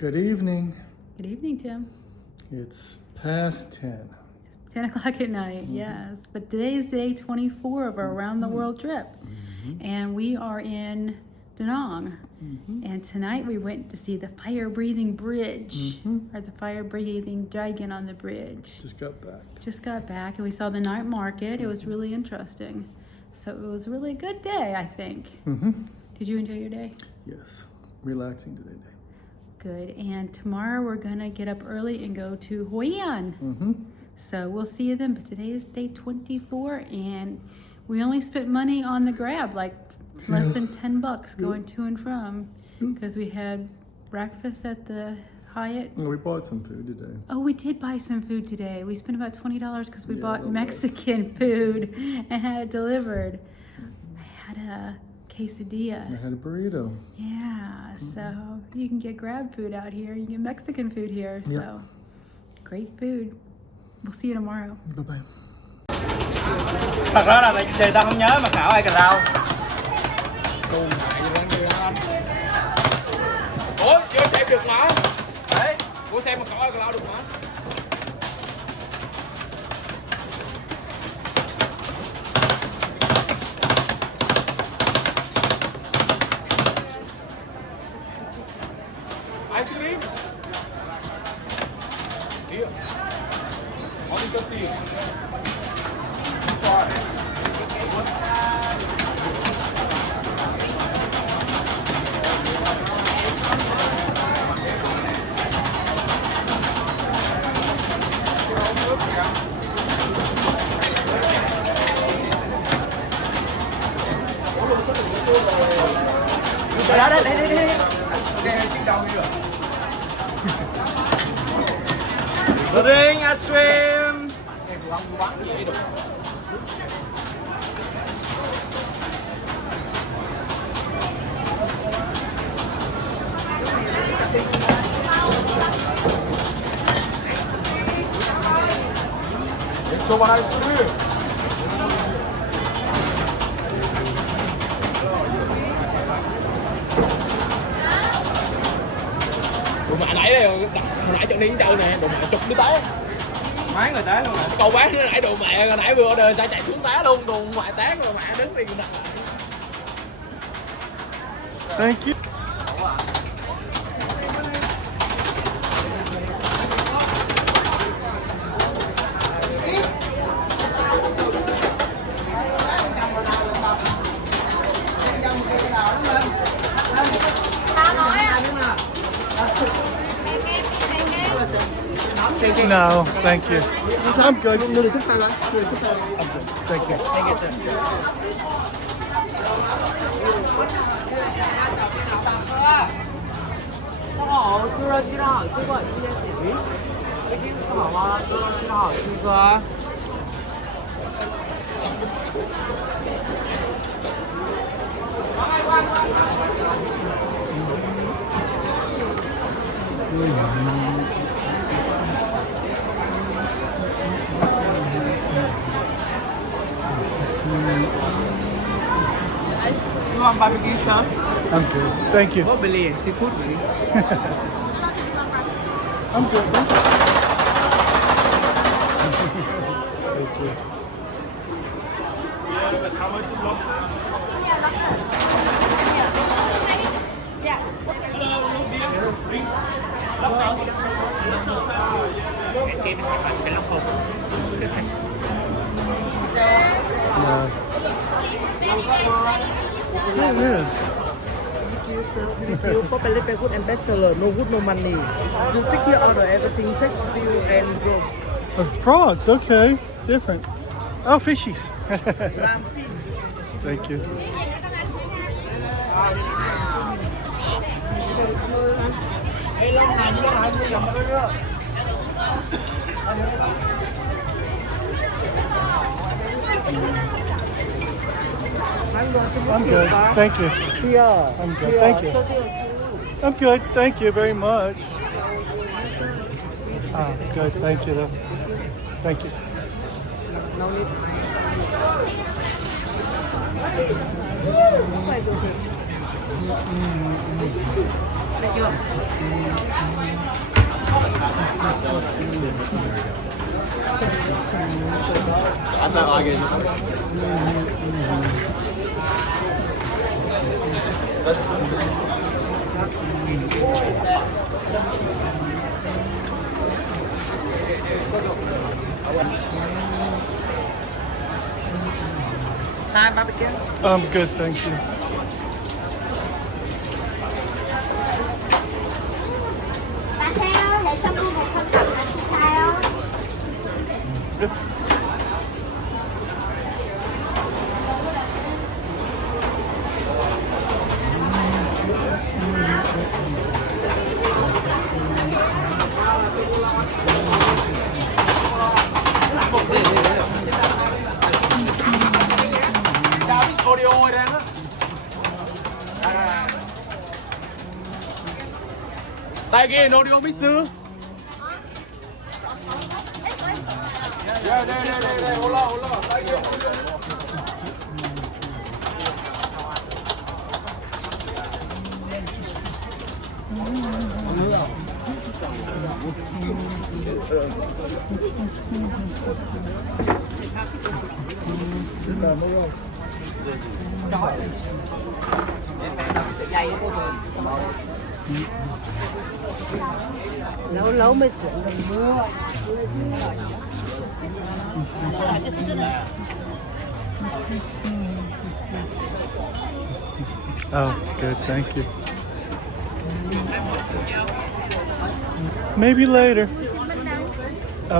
Good evening. Good evening, Tim. It's past 10. 10 o'clock at night, yes. But today's day 24 of our around the world trip. And we are in Da Nang. And tonight we went to see the fire-breathing bridge, or the fire-breathing dragon on the bridge. Just got back. And we saw the night market. It was really interesting. So it was a really good day, I think. Did you enjoy your day? Yes. Relaxing today. Good. And tomorrow we're going to get up early and go to Hoi An. So we'll see you then. But today is day 24, and we only spent money on the Grab, like less than $10 going to and from, because we had breakfast at the Hyatt. Well, we bought some food today. Oh, we did buy some food today. We spent about $20 because we bought Mexican food and had it delivered. I had a quesadilla. I had a burrito. Yeah, so you can get Grab food out here. You can get Mexican food here. So great food. We'll see you tomorrow. Bye-bye. Thật ra là đề tao không nhớ mà khảo ai cà rau. Ủa, vô xem được mà. Đấy, vô xem mà khảo ai cà rau được mà. Ice cream. Here. Only 50. Đây, đi. Ok, xin đầu đi rồi. Drink ice cream. Em vừa ăn vừa bắn vậy được. Cho vào ice cream. Đồ mạ nãy đây, hồi nãy cho Ninh chơi nè, đồ mạ chụp đứa té. Máng người té luôn rồi. Câu bán nó nãy đồ mẹ, hồi nãy vừa order sao chạy xuống té luôn, đồ mẹ té rồi mẹ đứng đi. Thank you. No, thank you. I'm good. I'm good. Thank you. Thank you, sir. You want barbecue stuff? I'm good. Thank you. What Billy? Seafood Billy? I'm good. Thank you. It is. You properly very good ambassador, no good, no money. You secure order everything, check still and go. Frogs, okay. Different. Oh, fishies. Thank you. I'm good. Thank you. Here. I'm good. Thank you. I'm good. Thank you very much. Ah, good. Thank you. Thank you. No need. Anh ta ai kìa. Thai barbecue. I'm good, thank you. Bác theo để trong khu vực thân cận là sao? Yes. Chào biết audio rồi đang á. Tay kia audio biết xưa. Đây, hola. Tay kia. Lâu lâu mới xuống mình mua. Oh, good, thank you. Maybe later.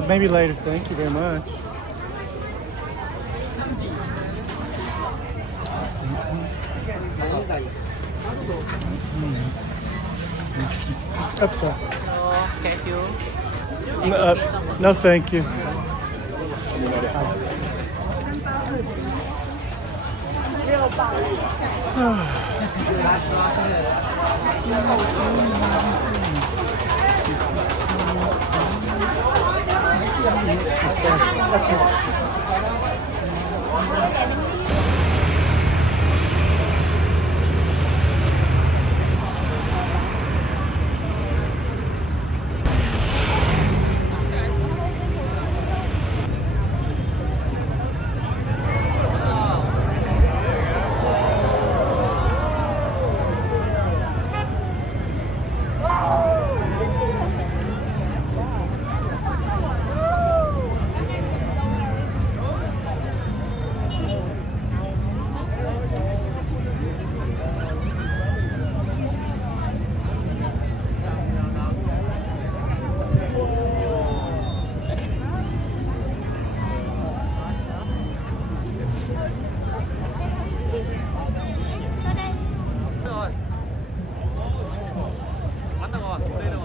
Maybe later. Thank you very much. I'm sorry. Thank you. No, thank you. Bánh đâu rồi? Đây đâu?